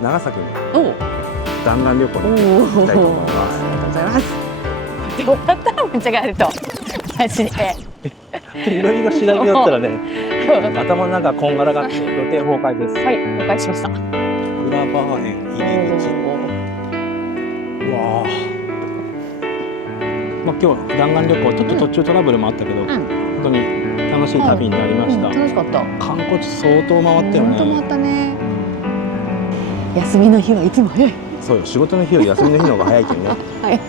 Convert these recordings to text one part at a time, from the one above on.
長崎にお弾丸旅行に行きたいと思います。ありがとうございます。どうやったら間違えるとマジでいろいろ調べよったらね、頭の中こんがらがって予定崩壊です。はい、了解しました。裏バー園入り口。うわー。まあ今日弾丸旅行ちょっと途中トラブルもあったけど、本当に楽しい旅になりました。楽しかった。観光地相当回ったよね。本当回ったね。休みの日はいつも早い。そうよ、仕事の日より休みの日の方が早いけどね。はい。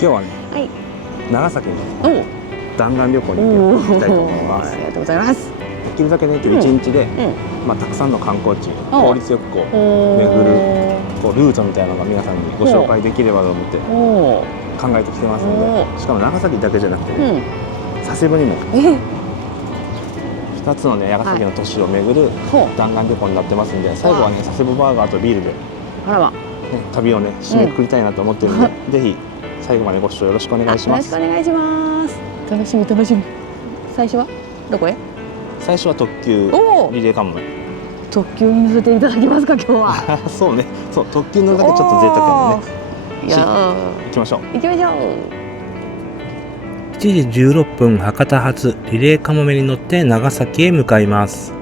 今日はね、はい、長崎にお弾丸旅行に行きたいと思います。ありがとうございます。できるだけね、今日一日で、まあたくさんの観光地、効率よくこう巡るこうルートみたいなのが皆さんにご紹介できればと思って考えてきてますので、しかも長崎だけじゃなくてね、佐世保にも2つのね長崎の都市を巡る弾丸旅行になってますんで、最後はね佐世保バーガーとビールで、旅をね締めくくりたいなと思ってるので、ぜひ最後までご視聴よろしくお願いします。よろしくお願いします。楽しみ楽しみ。最初はどこへ？最初は特急リレーカモメ。特急に乗せていただきますか今日は。そうね、そう特急乗るだけちょっと贅沢なのね。いや行きましょう。行きましょう。7時16分博多発リレーかもめに乗って長崎へ向かいます。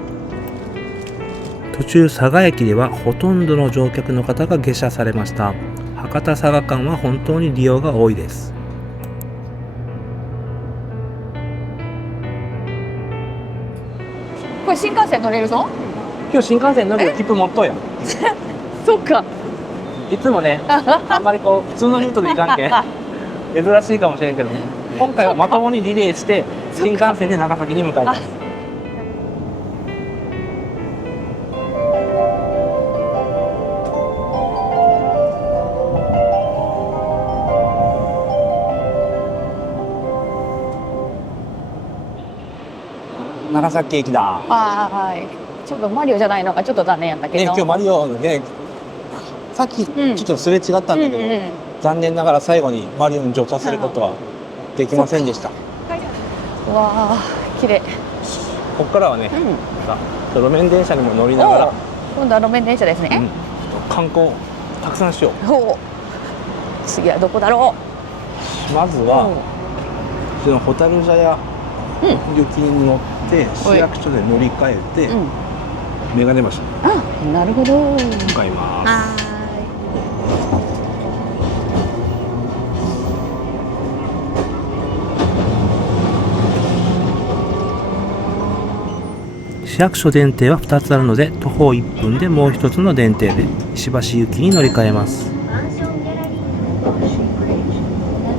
途中佐賀駅ではほとんどの乗客の方が下車されました。博多佐賀間は本当に利用が多いです。これ新幹線乗れるぞ。今日新幹線乗る切符持っとうや。そっか。いつもね、あんまりこう普通のルートで行かんけん珍しいかもしれんけど、今回はまともにリレーして新幹線で長崎に向かいます。長崎駅だ。はい。ちょっとマリオじゃないのがちょっと残念やったけど。今日マリオね、さっきちょっとすれ違ったんだけど、残念ながら最後にマリオに乗車することはできませんでした。うわあ、綺麗。ここからはね、路面電車にも乗りながら、今度は路面電車ですね。観光たくさんしよう。次はどこだろう。まずはその蛍茶屋行きに乗って市役所で乗り換えて眼鏡橋になるほど向かいます。市役所電停は2つあるので徒歩1分でもう1つの電停で石橋行きに乗り換えます。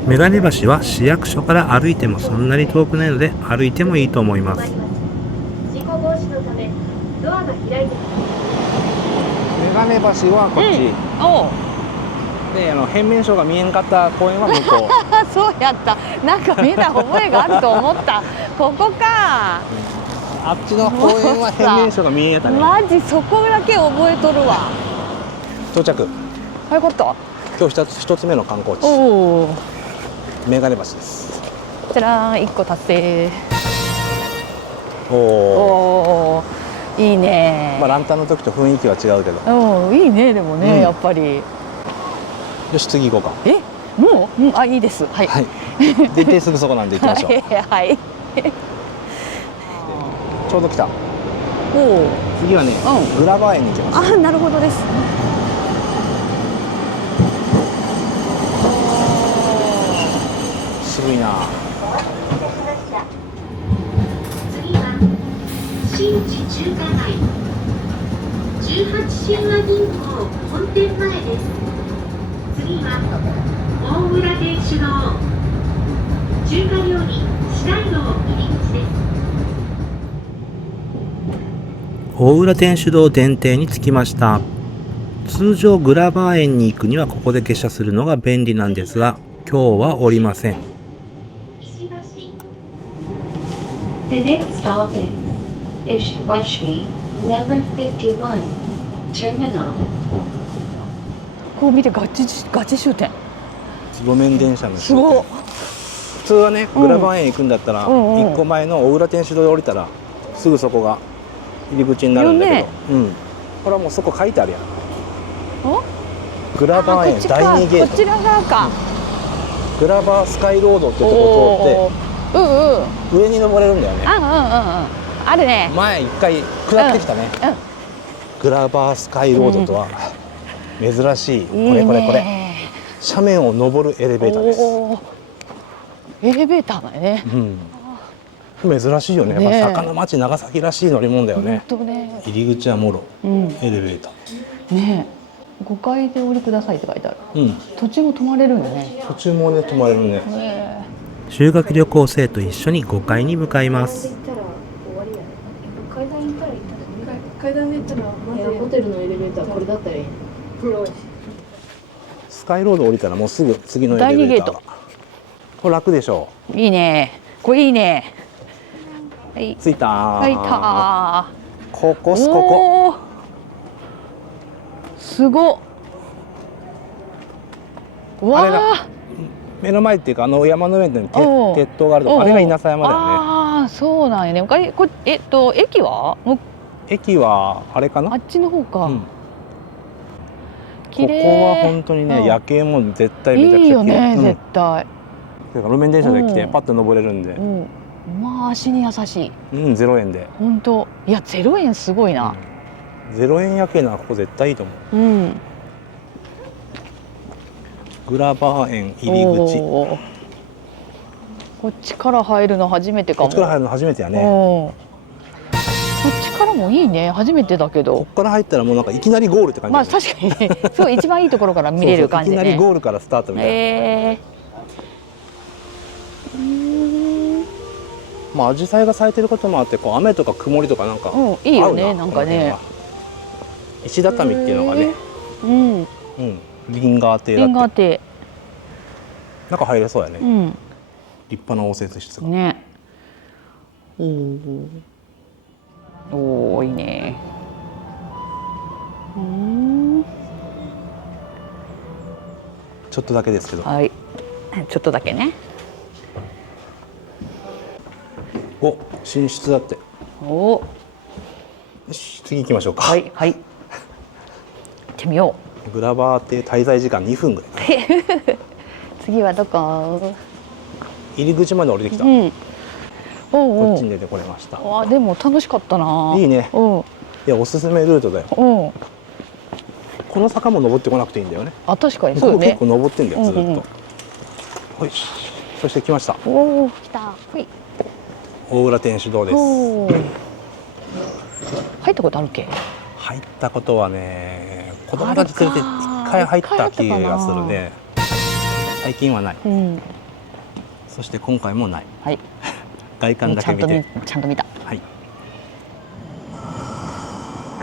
眼鏡橋は市役所から歩いてもそんなに遠くないので歩いてもいいと思います。眼鏡橋はこっち、で変面賞が見えんかった公園は向こうそうやった。なんか見た覚えがあると思った。ここか。あっちの公園は変面賞が見えんやったね。マジそこだけ覚えとるわ。到着。よかった。今日一つ目の観光地眼鏡橋です。じゃらーん、1個達成。おー、いいね。まあランタンの時と雰囲気は違うけど。いいね、でもね、やっぱり。よし、次行こうか。もう、あ、いいです。はい。電停すぐそこなんで行きましょう。はい。ちょうど来た。次はね、グラバー園に行きます。あ、なるほどです。渋いな。次は新地中華街18神話銀行本店前です。次は大浦天主堂中華料理四大楼入り口です。大浦天主堂電停に着きました。通常グラバー園に行くにはここで下車するのが便利なんですが、今日は降りません。The next stop is Ishwashi number 51 terminal。こう見てガチ終点。路面電車の終点。普通はね、グラバー園行くんだったら、1個前の大浦天主堂で降りたらすぐそこが入り口になるんだけど、これはもうそこ書いてあるやん。おグラバー園第2ゲート、こちら側か。グラバースカイロードってとこおーうんうん。通って上に登れるんだよね。あ、うんうんうん。あるね。前一回下ってきたね、うん。グラバースカイロードとは珍しい、これこれこれ斜面を登るエレベーターです。おーエレベーターだよね。うん、珍しいよね。ねえまあ、坂の町長崎らしい乗り物だよね。本当ね。入り口はもろ、うん。エレベーター。ねえ。5階でお降りくださいって書いてある。うん、途中も泊まれるんだね。途中もね泊まれるね。ね修学旅行生と一緒に5階に向かいます。階段行ったら階段で行ったらホテルのエレベーターこれだったらいい。スカイロード降りたらもうすぐ次のエレベーター。第二ゲート。これ楽でしょいいね。これいいね。はい。う。着いたー。はいたここー。すここ。おーすごっ。わあれだあ。目の前っていうか山の上におう鉄塔があるとこ、あれが稲佐山だよね。ああ、そうなんやね。駅は駅はあれかな。あっちの方か。うん、綺麗。ここは本当にね、うん夜景も絶対めちゃくちゃ綺麗。いいよね、うん、絶対。だから路面電車で来てうんパッと登れるんで、うん。まあ足に優しい。うん、0円で。本当。いや0円すごいな。 0円夜景ならここ絶対いいと思う。うん。グラバー園入り口。おーこっちから入るの初めてかも。こっちから入るの初めてやね。うんこっちからもいいね。初めてだけど。こっから入ったらもうなんかいきなりゴールって感じまだね。あ確かにね。そう一番いいところから見れる感じそうそういきなりね。ゴールからスタートみたいな。まあ紫陽花が咲いてることもあってこう雨とか曇りとかなんかうんいいよね合うなんかね。この辺は石畳っていうのがね、うん。うん、リンガー亭だリンガってー亭。中入れそうやね、うん。立派な応接室が。ね。おおいいね。ちょっとだけですけど、はい。ちょっとだけね。お寝室だって。おお。よし次行きましょうか、はいはい。行ってみよグラバー亭滞在時間2分ぐらい。う。次はどこ？入り口まで降りてきた、うん。おこうおう。っちに出てこれました。あでも楽しかったな。いいね。うん。いやおすすめルートだよ。うん。この坂も登ってこなくていいんだよね。あ確かにそうよねここ結構。登ってんだよずっと、うんうんほいそして来ましたおお来た。はい。大浦天主堂です。おお。入ったことあるっけ？入ったことはね子供たち連れて1回入った気がするね。最近はない。うん。そして今回もない。はい。外観だけ見て。ちゃんと見た。はい。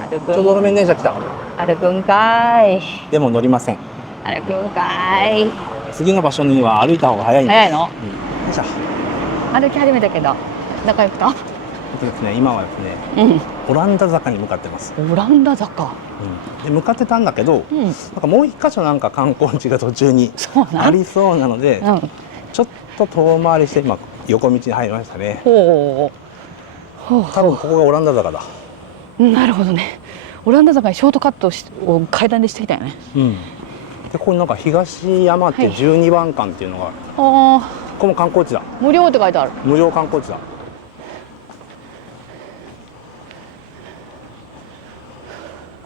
歩くちょうど路面電車来た。歩くんかい。でも乗りません。歩くんかい。次の場所には歩いた方が早いんで。早いの？よいしょ。歩き始めたけど仲良くた？ですね、今はですね、うん。オランダ坂に向かってます。オランダ坂。で向かってたんだけど、うん。なんかもう一箇所なんか観光地が途中にそうな。ありそうなので、うん。ちょっと遠回りして今横道に入りましたね。ほう。ほう。多分ここがオランダ坂だ。なるほどね。オランダ坂にショートカットを階段でしてきたよね。でここになんか東山って12番館っていうのが、ああ、ここも観光地だ。無料って書いてある。無料観光地だ。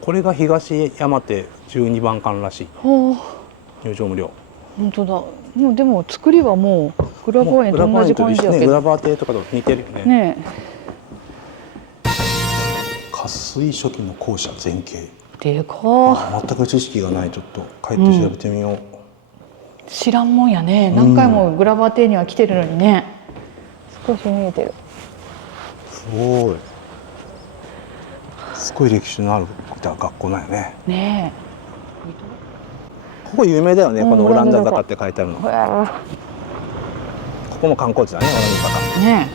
これが東山手12番館らしい。ほう。入場無料。本当だ。もうでも作りはもうグラバー園と同じ感じやけグラど。バー亭とかと似てるよね。ね渇水初期の校舎全景。え。でかー。全く知識がない。ちょっと帰って調べてみよう。知らんもんやね。何回もグラバー亭には来てるのにね。少し見えてる。すごい。すごい歴史のある学校なんやね。ねここ有名だよね。うんこのオランダ坂って書いてあるの。え。へここも観光地だね。オランダ坂。え。ね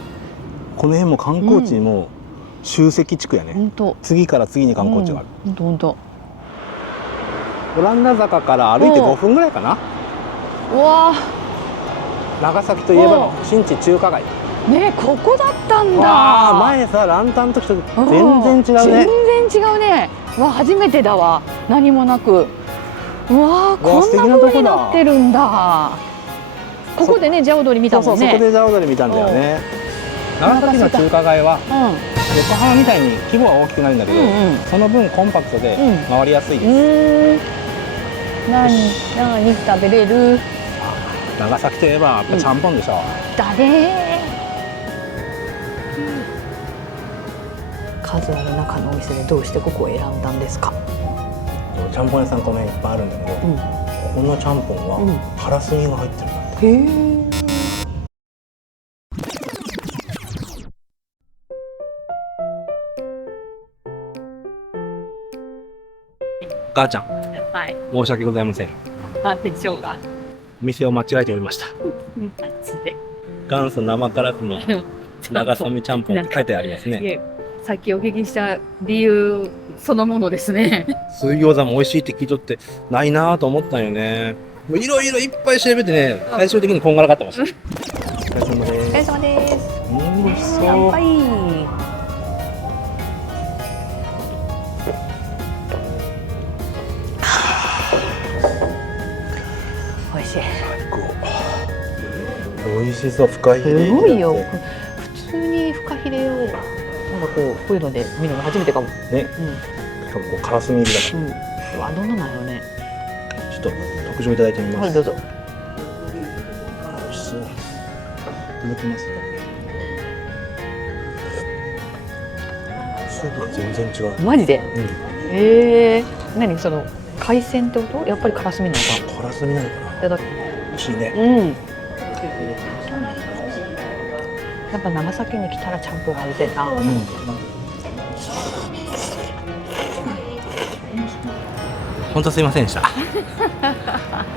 この辺も観光地も集積地区やえ。ね。本当。次から次に観光地がある。本当本当。オランダ坂から歩いて5分ぐらいかな。うわ長崎といえばの新地中華街。ー。ねえここだったんだ。わあ、前さランタンの時と全然違うね。全然違うね。わ初めてだわ。何もなくうわー、こんな風になってるんだ。ここでね、ジャオドリ見たもんね。そうそう、そこでジャオドリ見たんだよね。長崎の中華街は横浜みたいに規模は大きくないんだけど、その分コンパクトで回りやすいです。何食べれる？長崎といえばやっぱちゃんぽんでしょ。だね。数ある中のお店でどうしてここを選んだんですか？ちゃんぽん屋さんこの辺いっぱいあるんだけど、このちゃんぽんはからすみが入ってるんだって。へえ。母ちゃん、はい。申し訳ございません。なんでしょうか。店を間違えておりました。元祖生辛子の長さみちゃんぽんって書いてありますね。さっきお聞きした理由そのものですね。水餃子も美味しいって聞いとってないなぁと思ったんよね。いろいろいっぱい調べてね、最終的にこんがらかってました。お疲れ様です。お疲れ様です。美味しそう。やっぱり。美味しい。美味しそう、フカヒレ。すごいよ。普通にフカヒレをなんかこういうので見るの初めてかも。ね。しかもこうからすみ入りだかうわ、どんななんやろね。ら。ちょっと特徴いただいてみます。はい、どうぞ。美味しそう。いただきます。スープが全然違う。マジで？何その海鮮ってこと？やっぱりからすみなのか。からすみなのかな。いただき。美味しいね。やっぱ長崎に来たらちゃんぽんが出てな。本当すいませんでした。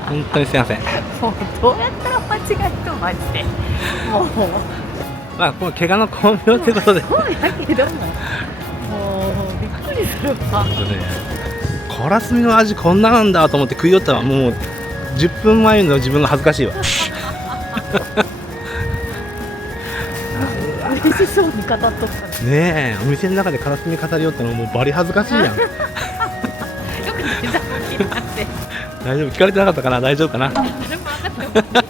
本当にすいません。もうどうやったら間違えたマジで。もうまあこの怪我の巧妙ということで。そうやけどもうびっくりするわ。からすみの味こんななんだと思って食いよったらもう10分前の自分が恥ずかしいわ。嬉しそうに語っとったね。ねえ、お店の中でからすみ語りよったのもうバリ恥ずかしいやん。よく聞いたの聞いたって大丈夫、聞かれてなかったかな、大丈夫かな。誰も分かってない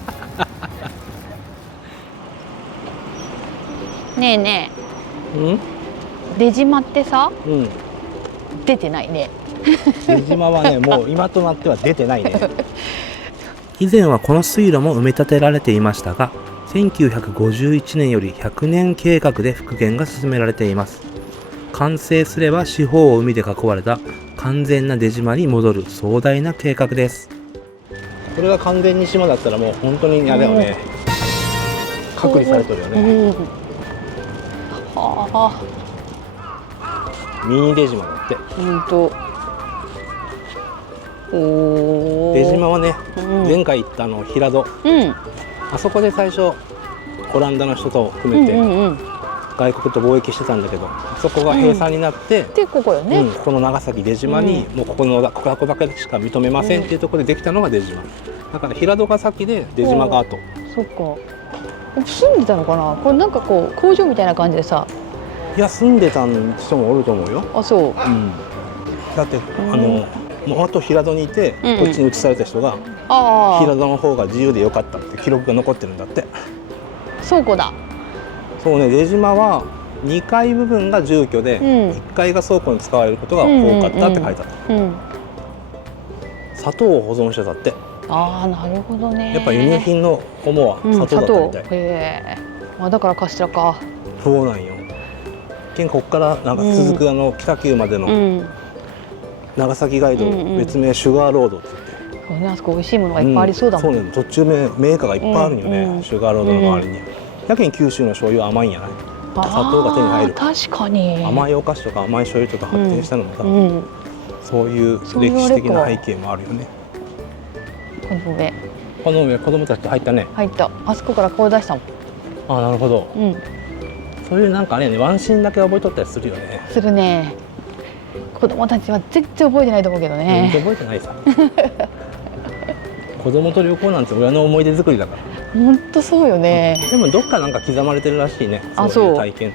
ねえねうんえ、出島ってさ、うん。出てないね。出島はね、もう今となっては出てないね。以前はこの水路も埋め立てられていましたが、1951年より100年計画で復元が進められています。完成すれば四方を海で囲われた完全な出島に戻る壮大な計画です。これが完全に島だったらもう本当にあれだよね。隔離されてるよね。はあ、ミニ出島だって。出島はね、前回行った平戸、あそこで最初オランダの人と含めて外国と貿易してたんだけど、そこが閉鎖になって、でここよね。この長崎出島にもうここだけしか認めませんっていうところでできたのが出島。だから平戸が先で出島が後。そっか。住んでたのかな。これなんかこう工場みたいな感じでさ。いや、住んでた人もおると思うよ。あ、そう。だってもっと平戸にいて、こっちに移された人が平戸の方が自由でよかったって記録が残ってるんだって。倉庫だ。そうね、出島は2階部分が住居で、1階が倉庫に使われることが多かったって書いてあった。砂糖を保存してたって。ああ、なるほどね。やっぱ輸入品の主は砂糖だったみたい。へえ。あ、だからカステラか。そうなんよ。こっからなんか続く北九までの長崎街道、別名シュガーロードって言って。そうね、あそこ美味しいものがいっぱいありそうだもん。そうね、途中メーカーがいっぱいあるよね、シュガーロードの周りに。やけん九州の醤油は甘いんやない。砂糖が手に入る。確かに。甘いお菓子とか甘い醤油とか発展したのも多分、そういう歴史的な背景もあるよね。この上子供たちと入ったね。入った。あそこから声出したもん。あ、なるほど。そういうなんかね、ワンシーンだけ覚えとったりするよね。するね。子供たちは全然覚えてないと思うけどね。覚えてないさ。子供と旅行なんて親の思い出作りだから。本当そうよね。でもどっかなんか刻まれてるらしいね。そういう体験っ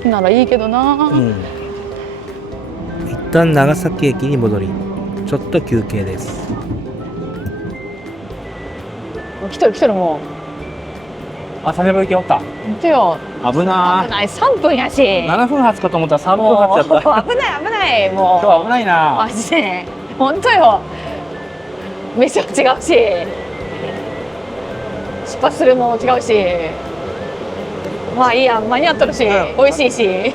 て。ならいいけどな。一旦長崎駅に戻り、ちょっと休憩です。来てる来てる、もあ、佐世保行きおった。う見てよ。危な危ない、3分やし。ー。7分発かと思ったら3分もう発やった。危ない危ない、もう今日危ないな。マジで本当よ。飯も違うし、出発するも違うし、まあいいや、間に合っとるし、美味しいし、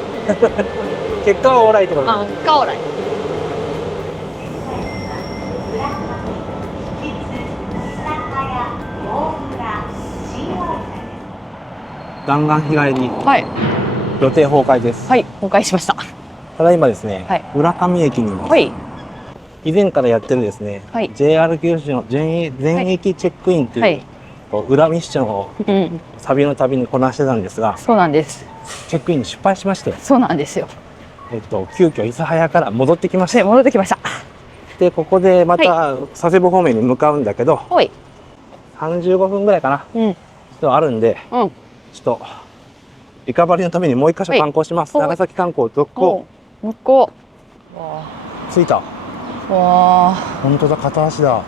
結果はオーライってこと。あ、かおらい。弾丸日帰りはい予定崩壊です。はい、お返ししました。ただいまですね、はい浦上駅にいます。はい以前からやってるですね、はい JR 九州の全駅チェックインという、はい、こう裏ミッションをうん、旅の旅にこなしてたんですが、そうなんです。チェックインに失敗しまして、そうなんですよ。急遽諫早から戻ってきましで、た。戻ってきました。で、ここでまた佐世保方面に向かうんだけど、ほい、 35分ぐらいかな、うん、うん、あるんで、ちょっとリカバリーのためにもう一箇所観光します。はい長崎観光続行。向こう。わ着いた。あ、わあ、本当だ、片足だ。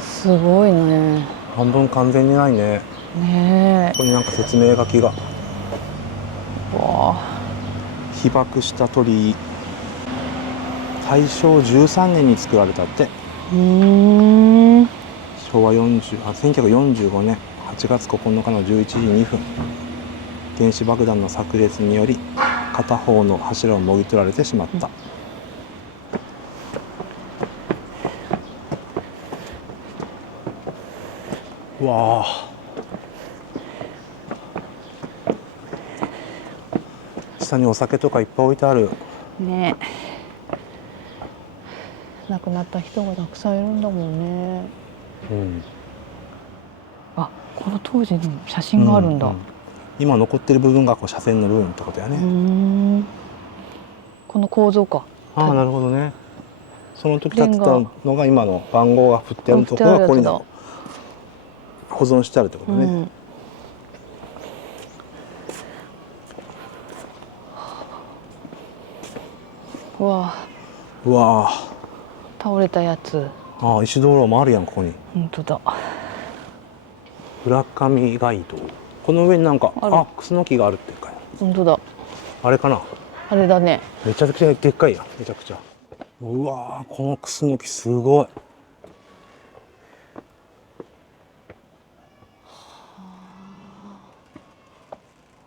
すごいね。半分完全にないね。ねここになんか説明書きが。え。わあ、被爆した鳥居。大正13年に作られたって。昭和1945年8月9日の11時2分。原子爆弾の炸裂により片方の柱をもぎ取られてしまった。うわあ、下にお酒とかいっぱい置いてある。ねえ。亡くなった人がたくさんいるんだもんね。あ、この当時の写真があるんだ。今残ってる部分がこう車線の部分ってことやね。この構造か。ああ、なるほどね。その時建てたのが今の番号が振ってあるところがここに保存してあるってことね。うわうわあ、倒れたやつ。ああ、石灯籠もあるやん、ここに。本当だ。浦上街道。この上になんか、あ、クスノキがあるっていうか。本当だ。あれかな。あれだね。めちゃくちゃでっかいやん、めちゃくちゃ。うわー、このクスノキすごい。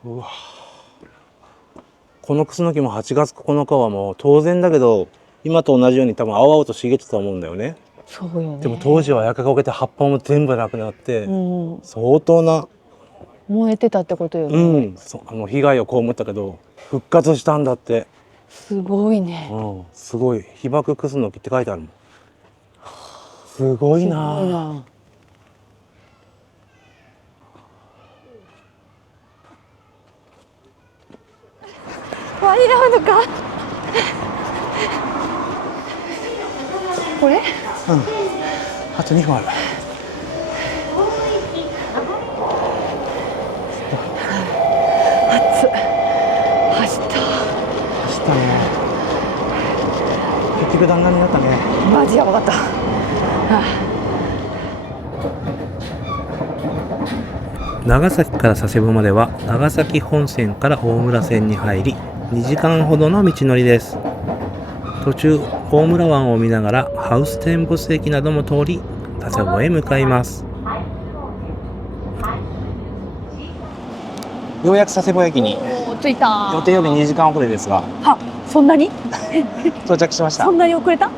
うわ、このクスノキも8月9日はもう当然だけど、今と同じように多分青々と茂ってたと思うんだよね。そうよね。でも当時は焼け焦げて葉っぱも全部なくなって、相当な、燃えてたってことよね。被害を被ったけど復活したんだって。すごいね。すごい。被爆クスノキって書いてあるもん。すごいな。すごいな。間に合うのか。これ？あと2分ある。走ったね。結局弾丸になったね。マジやばかった。長崎から佐世保までは長崎本線から大村線に入り2時間ほどの道のりです。途中大村湾を見ながらハウステンボス駅なども通り佐世保へ向かいます。ようやく佐世保駅に着いた。予定より2時間遅れですがは、そんなに？到着しました。そんなに遅れた？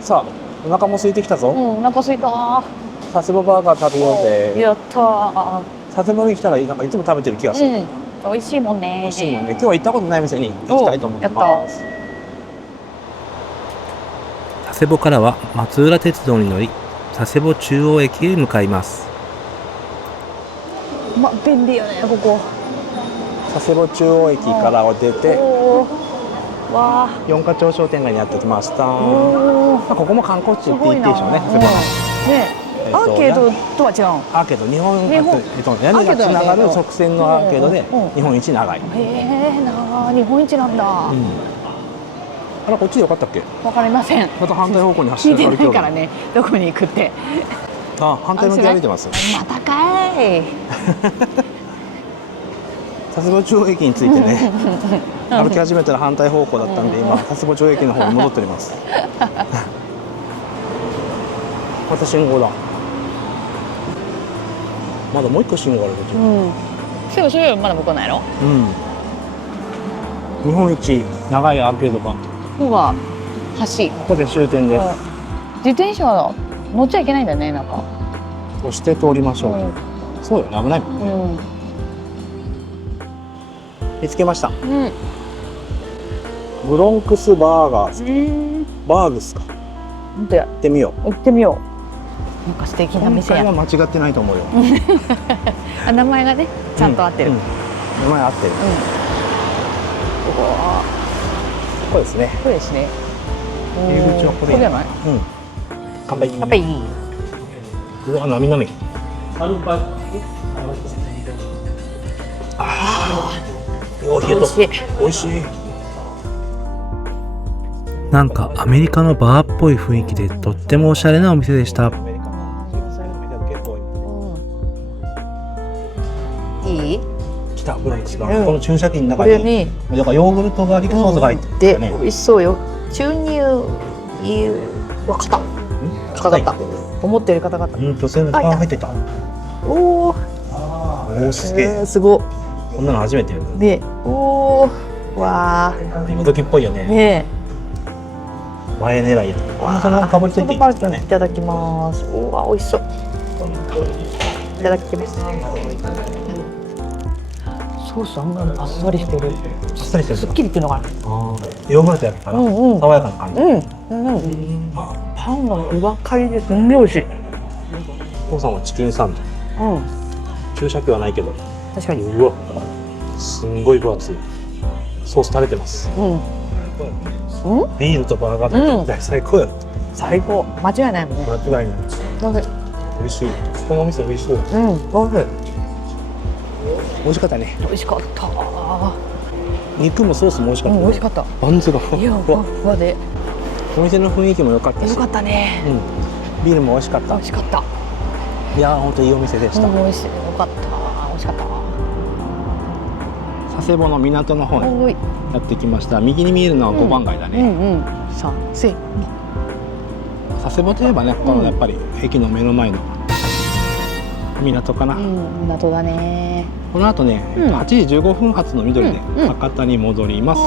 さあ、お腹も空いてきたぞ。お腹空いた。佐世保バーガー食べようぜ。やったー。佐世保に来たらなんかいつも食べてる気がする。美味しいもんね。美味しいもんね。今日は行ったことない店に行きたいと思ってます。佐世保からは松浦鉄道に乗り佐世保中央駅へ向かいます。便利よね、ここ。佐世保中央駅から出てわ四ヶ町商店街にやってきました。ここも観光地って言っていいでしょうね。佐世保ね。アーケードとは違う。アーケード、屋根がつながる直線のアーケードで日本一長い。日本一なんだ。あらこっちでよかったっけ？わかりません。また反対方向に走聞いっててないからね、どこに行くって。あ、反対向き歩いてます。またかい。佐世保中央駅に着いてね、歩き始めたら反対方向だったんで、今佐世保中央駅の方に戻っております。また信号だ。まだもう一個信号あるこっち。すぐそれよりまだ向こうないの？日本一長いアーケードがここが橋。ここで終点です。自転車は乗っちゃいけないんだね、なんか。そして通りましょう。そうよね、危ないもんね。見つけました。ブロンクスバーガーズ。バーグスか。本当や。行ってみよう。行ってみよう。なんか素敵な店や。今回は間違ってないと思うよ。あ、名前がね、ちゃんと合ってる。名前合ってる。ここですね。これですね。入り口はこれ。これじゃない？乾杯。乾杯。うわ、なみなみ。おいしい。おいしい。なんかアメリカのバーっぽい雰囲気でとってもおしゃれなお店でした。いい？来たブロンクスバーガー。この注射器の中に、だからヨーグルトガーリックソースが入ってるね。美味しそうよ。注入わかった。硬かった。思ってる方々。女性のパン入ってた。おお。おお、すげえ。すご。こんなの初めてやる。で、おお。わあ。今時っぽいよね。ねえ。前狙いや。そのかぶりついていったね。いただきます。うわ、美味しそう。いただきます。ソースあんまりあっさりしてる。あっさりしてる。すっきりっていうのかな。ヨーグルトやから爽やかな感じ。パンがうわかりですんげえ美味しい。お父さんはチキンサンド。注射器はないけど。確かに。うわ、すんごい分厚い。ソース垂れてます。ビールとバーガーって最高よ。最高。間違いないもんね。間違いない。美味しい。このお店美味しそう。美味しかったね。美味しかった。肉もソースも美味しかった。美味しかった。バンズがふいや、ふわふわで。お店の雰囲気も良かったし。良かったね。ビールも美味しかった。美味しかった。いやー、本当いいお店でした。美味しい。良かった。美味しかった。佐世保の港の方にやってきました。右に見えるのは五番街だね。佐世保といえばね、このやっぱり駅の目の前の港かな。港だね。この後ね、8時15分発の緑で博多に戻ります。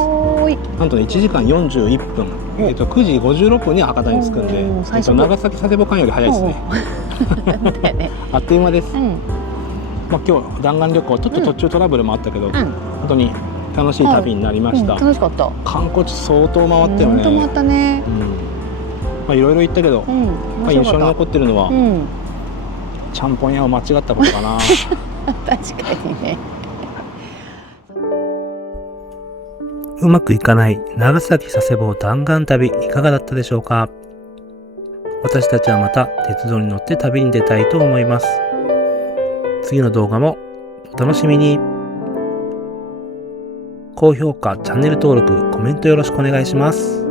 なんとね、1時間41分、9時56分に博多に着くんで、長崎佐世保間より早いですね。あっという間です。まあ今日弾丸旅行、ちょっと途中トラブルもあったけど、本当に楽しい旅になりました。楽しかった。観光地相当回ったよね。本当回ったね。まあいろいろ行ったけど、まあ印象に残ってるのは、ちゃんぽん屋を間違ったことかな。確かにね。うまくいかない長崎佐世保弾丸旅いかがだったでしょうか？私たちはまた鉄道に乗って旅に出たいと思います。次の動画もお楽しみに。高評価、チャンネル登録、コメントよろしくお願いします。